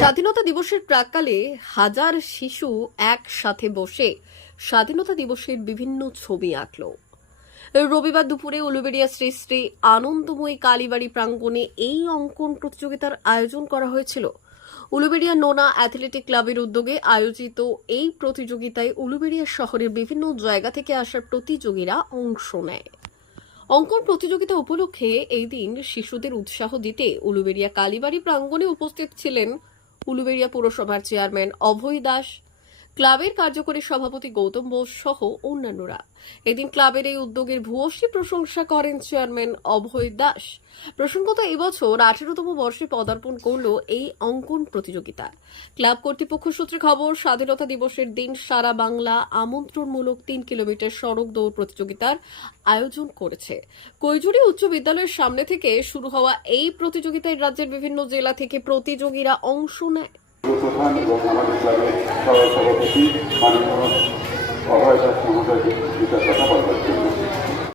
স্বাধীনতা দিবসের প্রাক্কালে হাজার শিশু একসাথে বসে স্বাধীনতা দিবসের বিভিন্ন ছবি আঁকল। রবিবার দুপুরে উলুবেড়িয়া শ্রী শ্রী আনন্দময়ী কালীবাড়ি প্রাঙ্গণে এই অঙ্কন প্রতিযোগিতার আয়োজন করা হয়েছিল। উলুবেড়িয়া নোনা অ্যাথলেটিক ক্লাবের উদ্যোগে আয়োজিত এই প্রতিযোগিতায় উলুবেড়িয়া শহরের বিভিন্ন জায়গা থেকে আসা প্রতিযোগীরা অংশ নেয়। অঙ্কন প্রতিযোগিতা উপলক্ষে এই দিন শিশুদের উৎসাহ দিতে উলুবেড়িয়া কালীবাড়ি প্রাঙ্গণে উপস্থিত ছিলেন উলুবেড়িয়া পৌরসভার চেয়ারম্যান অভয় দাস, ক্লাবের কার্যকরী সভাপতি গৌতম বোস সহ অন্যান্যরা। এদিন ক্লাবের এই উদ্যোগের ভূয়সী প্রশংসা করেন চেয়ারম্যান অভয় দাস। প্রসঙ্গত এবছর 18তম বর্ষে পদার্পণ করল এই অঙ্কন প্রতিযোগিতা। ক্লাব কর্তৃপক্ষ সূত্রে খবর, স্বাধীনতা দিবসের দিন সারা বাংলা আমন্ত্রণমূলক 3 কিলোমিটার সড়ক দৌড় প্রতিযোগিতার আয়োজন করেছে। কৈজুরি উচ্চ বিদ্যালয়ের সামনে থেকে শুরু হওয়া এই প্রতিযোগিতায় রাজ্যের বিভিন্ন জেলা থেকে প্রতিযোগীরা অংশ নেয়। প্রধান এবং আমাদের ক্লাবের সভাপতি মাননীয় অভয় দাস মহোদয়কে কথা বলবেন।